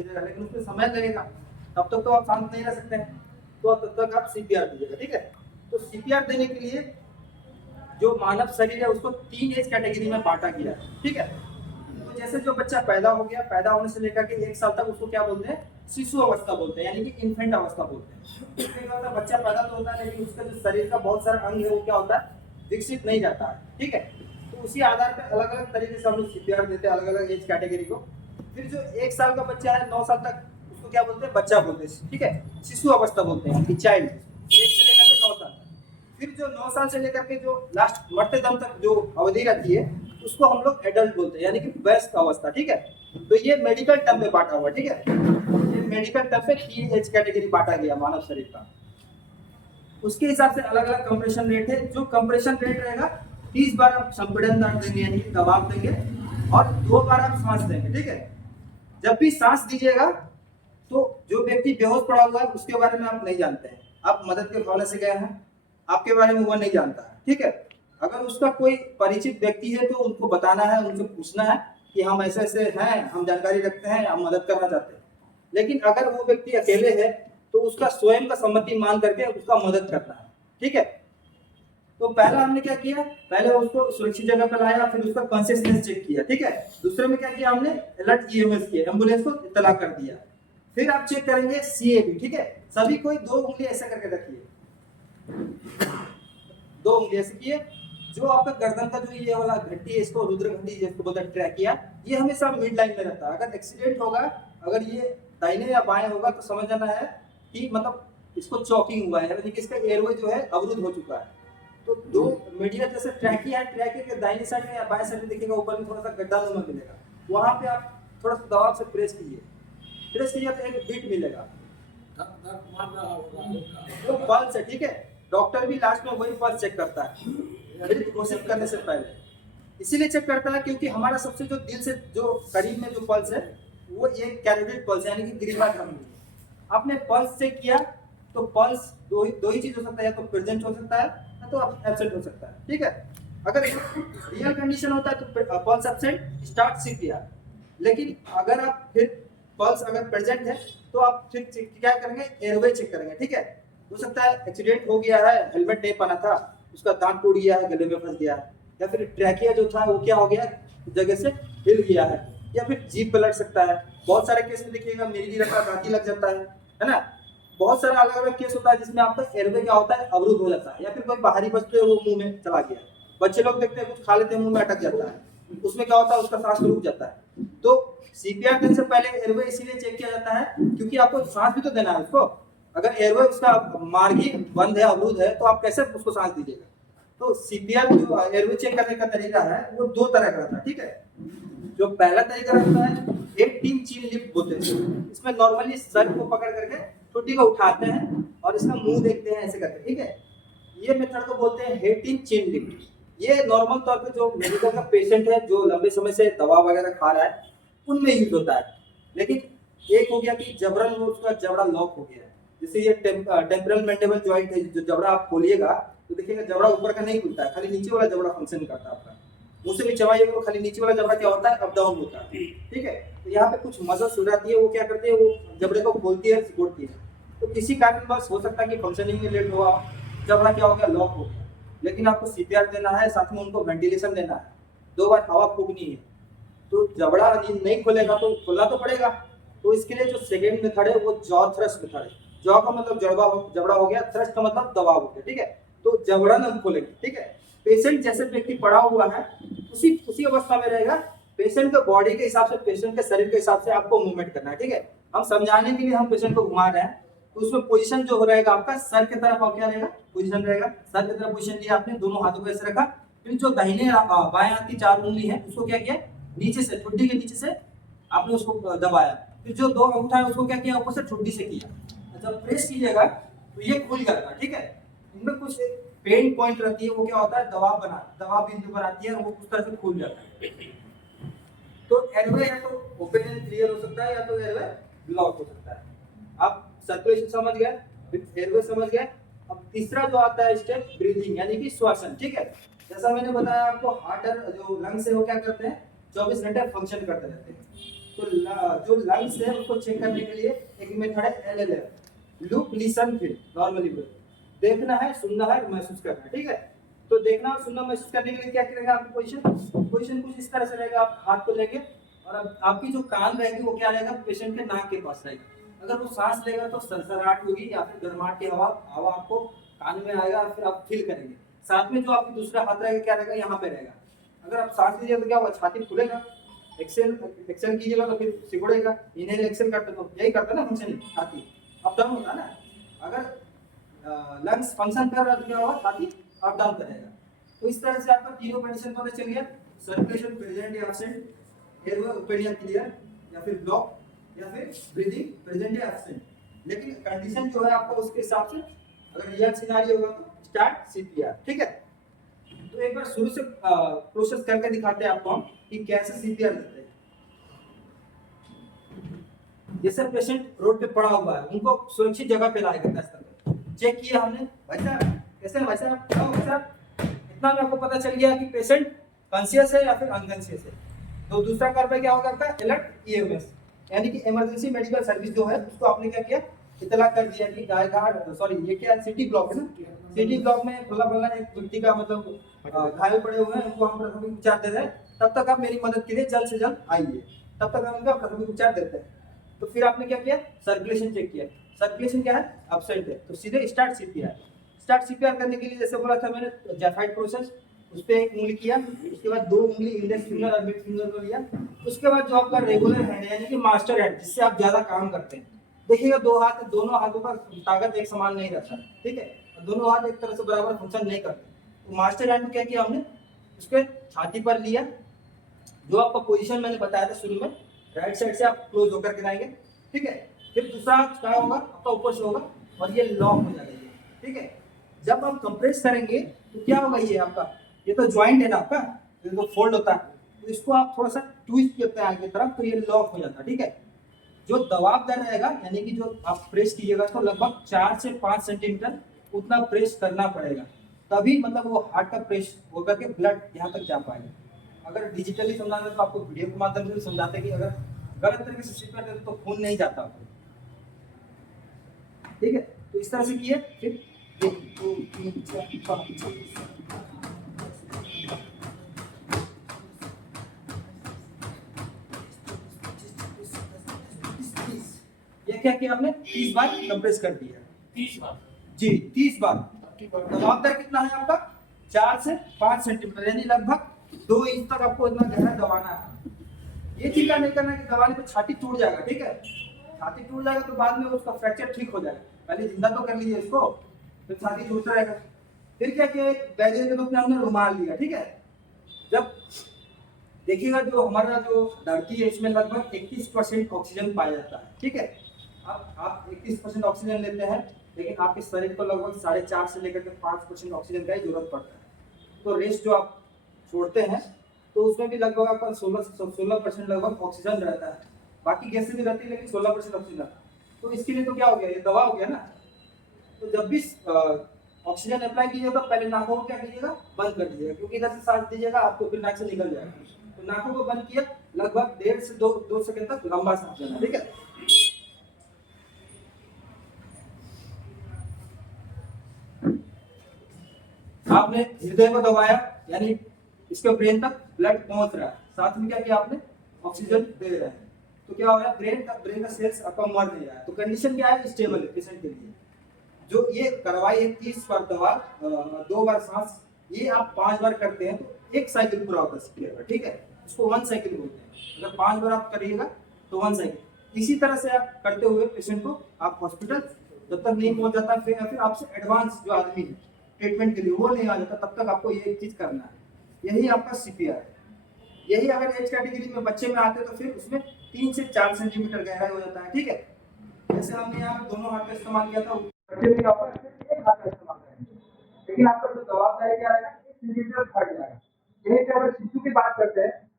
भेजेगा, लेकिन उसमें समय लगेगा, तब तक तो आप शांत नहीं रह सकते हैं, तो तब तक आप सीपीआर दीजिएगा। ठीक है, तो सीपीआर देने के लिए जो मानव शरीर है उसको 3 एज कैटेगरी में बांटा गया है। ठीक है, तो जैसे जो बच्चा पैदा हो गया, पैदा होने से लेकर के 1 साल तक उसको क्या बोलते हैं, शिशु अवस्था बोलते हैं, यानी कि इन्फेंट अवस्था बोलते हैं। इसमें क्या होता है, बच्चा पैदा तो होता है लेकिन उसका जो शरीर का बहुत सारा अंग है वो क्या होता है, विकसित नहीं जाता है। ठीक है, तो उसी आधार पर अलग अलग तरीके से हम लोग सीपीआर देते हैं अलग अलग एज कैटेगरी को। फिर जो 1 साल का बच्चा है 9 साल तक उसको क्या बोलते हैं, बच्चा बोलते हैं। ठीक है, शिशु अवस्था बोलते हैं, चाइल्ड, 1 से लेकर के 9 साल। फिर जो 9 साल से लेकर के जो लास्ट मरते दम तक जो अवधि रहती है उसको हम लोग एडल्ट बोलते हैं, यानी कि वयस्क अवस्था। ठीक है, तो ये मेडिकल टर्म में बांटा हुआ। ठीक है, ये मेडिकल टर्म में 3 एज कैटेगरी बांटा गया मानव शरीर का। उसके हिसाब से अलग अलग कंप्रेशन रेट है। जो कंप्रेशन रेट रहेगा 30 बार आप संपीड़न दर्द देंगे, यानी कि दबाव देंगे, और 2 बार आप सांस देंगे। ठीक है, जब भी सांस दीजिएगा तो जो व्यक्ति बेहोश पड़ा हुआ है उसके बारे में आप नहीं जानते हैं, आप मदद के भावना से गए हैं, आपके बारे में वो नहीं जानता है। ठीक है, अगर उसका कोई परिचित व्यक्ति है तो उनको बताना है, उनसे पूछना है कि हम ऐसे ऐसे हैं, हम जानकारी रखते हैं, हम मदद करना चाहते हैं। लेकिन अगर वो व्यक्ति अकेले है तो उसका स्वयं का सम्मति मान करके उसका मदद करना है। ठीक है, तो पहला हमने क्या किया, पहले उसको सुरक्षित जगह पर लाया, फिर उसका कॉन्शियसनेस चेक किया। ठीक है, दूसरे में क्या किया हमने, अलर्ट ईएमएस किया, एम्बुलेंस को इत्तला कर दिया। फिर आप चेक करेंगे सीएबी। ठीक है, सभी कोई 2 उंगली ऐसा करके रखिए, 2 उंगली ऐसे किए। जो आपका गर्दन का जो ये वाला घंटी है, इसको रुद्र घंटी जिसको बोलते हैं ट्रैकिया, ये हमेशा मिड लाइन में रहता है। अगर एक्सीडेंट होगा, अगर ये दाहिने या बाएं होगा तो समझ जाना है कि मतलब इसको चॉकिंग हुआ है, यानी कि इसका एयरवे जो है अवरुद्ध हो चुका है। तो 2 मीडिया जैसे ट्रैकिया है, ट्रैकिया के दाहिने साइड में या बाएं साइड में देखिएगा ऊपर में थोड़ा सा गड्ढा नुमा मिलेगा, वहां पे आप थोड़ा सा दबाव से प्रेस कीजिए, प्रेस कीजिए तो एक बीट मिलेगा, वो पल्स है। ठीक है, डॉक्टर भी लास्ट में वही पल्स चेक करता है मृत घोषित करने से पहले, इसीलिए चेक करता है क्योंकि हमारा सबसे जो दिल से जो करीब में जो पल्स है वो एक कैरोटिड पल्स है, यानी कि ग्रीवा धमनी। आपने पल्स चेक किया तो पल्स दो ही चीज हो सकता है, या तो प्रेजेंट हो सकता है या तो एब्सेंट हो सकता है। ठीक है, अगर रियल कंडीशन होता है तो पल्स एब्सेंट, स्टार्ट सीपीआर। लेकिन अगर आप फिर पल्स अगर प्रेजेंट है तो आप फिर क्या करेंगे, एयरवे चेक करेंगे। ठीक है, हो सकता है एक्सीडेंट हो गया है, हेलमेट नहीं पहना था, उसका दांत टूट गया है, गले में फंस गया है, या फिर ट्रैकिया जो था वो क्या हो गया, जगह से हिल गया है, या फिर जीभ पलट सकता है। बहुत सारे केस में देखिएगा मिर्गी रखा दांती लग जाता है ना। बहुत सारा अलग अलग केस होता है जिसमें आपका एयरवे क्या होता है, अवरुद्ध हो जाता है, या फिर कोई बाहरी वस्तु है वो मुंह में चला गया। बच्चे लोग देखते हैं कुछ खा लेते हैं मुंह में अटक जाता है, उसमें क्या होता है, उसका सांस रुक जाता है। तो सीपीआर देने से पहले एयरवे इसीलिए चेक किया जाता है क्योंकि आपको सांस भी तो देना है उसको। अगर एयरवे उसका मार्ग ही बंद है, अवरुद्ध है, तो आप कैसे उसको सांस दीजिएगा। तो सीपीआर जो एयरवे चेक करने का तरीका है वो 2 तरह का रहता है। ठीक है, जो पहला तरीका रहता है हेड टिन चिन लिफ्ट बोलते हैं, इसमें नॉर्मली सर को पकड़ करके ठुड्डी को उठाते हैं और इसका मुंह देखते हैं ऐसे करके। ठीक है, ये मेथड को बोलते हैं हेड टिन चिन लिफ्ट। ये नॉर्मल तौर पे जो मेडिकल का पेशेंट है जो लंबे समय से दवा वगैरह खा रहा है उनमें यूज होता है। लेकिन एक हो गया कि जबरन उसका जबड़ा लॉक हो गया है, जैसे ये टेम्पोरल मैंडिबल जॉइंट है, जो जबड़ा आप खोलिएगा तो देखिएगा जबड़ा ऊपर का नहीं खुलता है, खाली नीचे वाला जबड़ा फंक्शन करता है आपका। मुंह से भी चबाइएगा तो खाली नीचे वाला जबड़ा क्या होता है, अप डाउन होता है। ठीक है, तो यहाँ पे कुछ मसल्स हो जाती है, वो क्या करती है, वो जबड़े को खोलती है, सिकुड़ती है। तो किसी कारणवश हो सकता है कि फंक्शनिंग में लेट हुआ, जबड़ा क्या हो गया, लॉक हो गया। लेकिन आपको सीपीआर देना है, साथ में उनको वेंटिलेशन देना है, 2 बार हवा फूकनी है, तो जबड़ा नहीं खोलेगा तो खोलना तो पड़ेगा। तो इसके लिए जो सेकेंड मेथड है वो जॉ थ्रस्ट मेथड है। जॉ का मतलब जबड़ा हो गया, थ्रस्ट का मतलब दबाव हो गया। ठीक है, तो जबड़ा हम खोलेंगे। ठीक है, पेशेंट जैसे व्यक्ति पड़ा हुआ है उसी अवस्था में रहेगा, पेशेंट के बॉडी के हिसाब से, पेशेंट के शरीर के हिसाब से आपको मूवमेंट करना है। ठीक है, हम समझाने के लिए हम पेशेंट को घुमा रहे हैं, तो उसमें पोजीशन जो रहेगा आपका सर की तरफ, आप क्या रहेगा, पोजीशन रहेगा, सर की तरफ पोजीशन लिया आपने, दोनों हाथों को ऐसे रखा। फिर जो दाहिने बाएं हाथ की 4 उंगली है उसको क्या किया, नीचे से, ठुड्डी के नीचे से आपने उसको दबाया। फिर जो 2 अंगूठा है उसको क्या किया, ऊपर से ठुड्डी से किया। जब प्रेस कीजिएगा तो ये खुल जाएगा। ठीक है, इनमें कुछ पेन पॉइंट रहती है, वो क्या होता है, दबाव बिंदु बनाती है, वो उस तरह से खुल जाता है। तो एयरवे या तो ओपन एंड क्लियर हो सकता है, या तो एयरवे ब्लॉक हो सकता है। आप सर्कुलेशन समझ गए, एयरवे समझ गए। अब तीसरा जो आता है स्टेप, ब्रीदिंग, यानी कि श्वसन। ठीक है, जैसा मैंने बताया आपको, हार्ट जो लंग्स है वो क्या करते हैं, 24 घंटे फंक्शन करते रहते हैं। तो जो लंग्स है उसको चेक करने के लिए एक मेथड है LLF, look listen feel. Normally देखना है, सुनना है, महसूस करना है, ठीक है। तो देखना और सुनना महसूस करने के लिए क्या करेगा, आपकी पोजीशन कुछ इस तरह से रहेगा। आप हाथ को लेंगे और अब आपकी जो कान रहेगी वो क्या रहेगा, पेशेंट के नाक के पास रहेगा। अगर वो सांस लेगा तो सरसराहट होगी या फिर गर्माहट की हवा आपको कान में आएगा, फिर आप फील करेंगे। साथ में जो आपकी दूसरा हाथ रहेगा क्या रहेगा, यहाँ पे रहेगा। अगर आप सांस लीजिएगा तो क्या होगा, छाती खुलेगा। एक्सेल कीजिएगा तो फिर सिकुड़ेगा। इनहेल एक्सेल करते तो यही करता है ना फंक्शन, छाती अप डाउन होता है ना। अगर लंग्स फंक्शन कर रहा है तो क्या होगा, छाती अप डाउन करेगा। तो इस तरह से आपका तीनों कंडीशन पता चल गया, सर्कुलेशन प्रेजेंट या एब्सेंट, एयरवे ओपन या क्लियर, या फिर ब्लॉक, या फिर ब्रीदिंग प्रेजेंट या एब्सेंट। लेकिन कंडीशन जो है आपको उसके हिसाब से, अगर रियल सिनेरियो होगा तो स्टार्ट CPR, ठीक है। तो एक बार शुरू से प्रोसेस करके दिखाते हैं आपको हम कि कैसे CPR देते हैं। जैसे पेशेंट रोड पे पड़ा हुआ है, उनको सुरक्षित जगह पे लाएगा, चेक किया हमने, भाई साहब कैसे है, भाई साहब क्या हो, भाई साहब इतना में आपको पता चल गया कि पेशेंट कॉन्शियस है या फिर अनकॉन्शियस है। तो दूसरा कार्य क्या होगा आपका, अलर्ट EMS, यानी कि इमरजेंसी मेडिकल सर्विस जो है उसको आपने क्या किया, इतला कर दिया कि ये क्या सिटी ब्लॉक है ना, सिटी ब्लॉक में खुला एक व्यक्ति का मतलब घायल पड़े हुए हैं, उनको हम प्राथमिक उपचार दे रहे हैं, तब तक आप मेरी मदद कीजिए, जल्द से जल्द आइए, तब तक हम उनका प्राथमिक उपचार देते हैं। तो फिर आपने क्या किया, सर्कुलेशन चेक किया, सर्कुलेशन क्या है, एब्सेंट है, तो सीधे स्टार्ट CPR करने के लिए जैसे बोला था मैंने, जैफाइट प्रोसेस, उस पर एक उंगली किया, उसके बाद 2 उंगली इंडेक्स फिंगर और मिड फिंगर को लिया, उसके बाद जो आपका रेगुलर हैंड है यानी कि मास्टर हैंड, जिससे आप ज्यादा काम करते हैं, देखिएगा दोनों हाथों का ताकत एक समान नहीं रहता, ठीक है, दोनों हाथ एक तरह से बराबर फंक्शन नहीं करते। तो मास्टर हैंड क्या किया हमने, उसके छाती पर लिया, जो आपका पोजीशन मैंने बताया था शुरू में, राइट साइड से आप क्लोज होकर गिराएंगे, ठीक है। फिर दूसरा क्या होगा आपका, ऊपर से होगा और ये लॉक हो जाएगा, ठीक है। जब आप कंप्रेस करेंगे तो क्या होगा, ये आपका ये तो ज्वाइंट है ना आपका, ये तो फोल्ड होता है, तो इसको आप थोड़ा सा ट्विस्ट करते हैं आगे तरफ, तो ये लॉक हो जाता है, ठीक है। जो दबाव दर रहेगा यानी कि जो आप प्रेस कीजिएगा तो लगभग 4 से 5 सेंटीमीटर उतना प्रेस करना पड़ेगा, तभी मतलब वो हार्ट का प्रेस होकर के ब्लड यहाँ तक जा पाएगा। अगर डिजिटली समझाना तो आपको वीडियो के माध्यम से भी समझाते हैं कि अगर गलत तरीके से सीपीआर देते तो खून नहीं जाता, ठीक है। तो इस तरह से किए, फिर 1 2 3 4 5 6 ये क्या किया आपने, 30 बार कंप्रेस कर दिया, 30 बार जी 30 बार। दबाव दर कितना है आपका, 4 से 5 सेंटीमीटर, यानी लगभग 2 इंच तक आपको इतना गहरा दबाना है। ये चिंता नहीं करना कि दबाने पे छाती टूट जाएगा, ठीक है, छाती टूट जाएगा तो बाद में उसका फ्रैक्चर ठीक हो जाएगा, पहले जिंदा तो कर लीजिए इसको, फिर छाती टूटता रहेगा। फिर क्या किया, एक बैरियर के रूप में हमने रुमाल लिया, ठीक है। जब देखिएगा जो हमारा जो धरती है इसमें लगभग 31% ऑक्सीजन पाया जाता है, ठीक है। अब आप 31% ऑक्सीजन लेते हैं, लेकिन आपके शरीर को लगभग 4.5 से लेकर के 5% ऑक्सीजन का ही जरूरत पड़ता है। तो रेस्ट जो आप छोड़ते हैं तो उसमें भी लगभग आपका 16% लगभग ऑक्सीजन रहता है, बाकी गैसें भी रहती है लेकिन 16% ऑक्सीजन। तो इसके लिए तो क्या हो गया, ये दवा हो गया ना। तो जब भी ऑक्सीजन अप्लाई कीजिएगा तो पहले नाकों को क्या कीजिएगा, बंद कर दीजिएगा, क्योंकि इधर से सांस दीजिएगा आपको फिर नाक से निकल जाएगा। तो नाकों को बंद किया, लगभग 1.5 से 2 सेकंड तक लंबा सांस लेना, ठीक है। आपने हृदय को दबाया, यानी इसके ब्रेन तक ब्लड पहुंच रहा है, साथ में क्या किया आपने, ऑक्सीजन दे रहा है, तो क्या हो रहा है, ब्रेन का सेल्स आपका मर नहीं रहा है। तो कंडीशन क्या है, स्टेबल है पेशेंट के लिए। जो ये करवाई है 30 बार दवा, 2 बार सांस, ये आप 5 बार करते हैं तो 1 साइकिल पूरा होता है सीपीआर का, ठीक है। इसको 1 साइकिल बोलते हैं। अगर 5 बार आप करिएगा तो 1 साइकिल। इसी तरह से आप करते हुए पेशेंट को आप हॉस्पिटल जब तक नहीं पहुंच जाता, फिर आपसे एडवांस जो आदमी है ट्रीटमेंट के लिए वो नहीं आ जाता, तब तक आपको ये चीज करना है। यही आपका सीपीआर है। यही अगर एज कैटेगरी में बच्चे में आते तो फिर उसमें 3 से 4 सेंटीमीटर गहराई हो जाता है, ठीक है। जैसे हमने यहाँ दोनों हाथ का इस्तेमाल किया था, बच्चे में आप एक हाथ का इस्तेमाल करेंगे, लेकिन आपका जो जवाब है क्या आएगा, 1 सेंटीमीटर घट जाएगा। यही अगर शिशु की बात करते हैं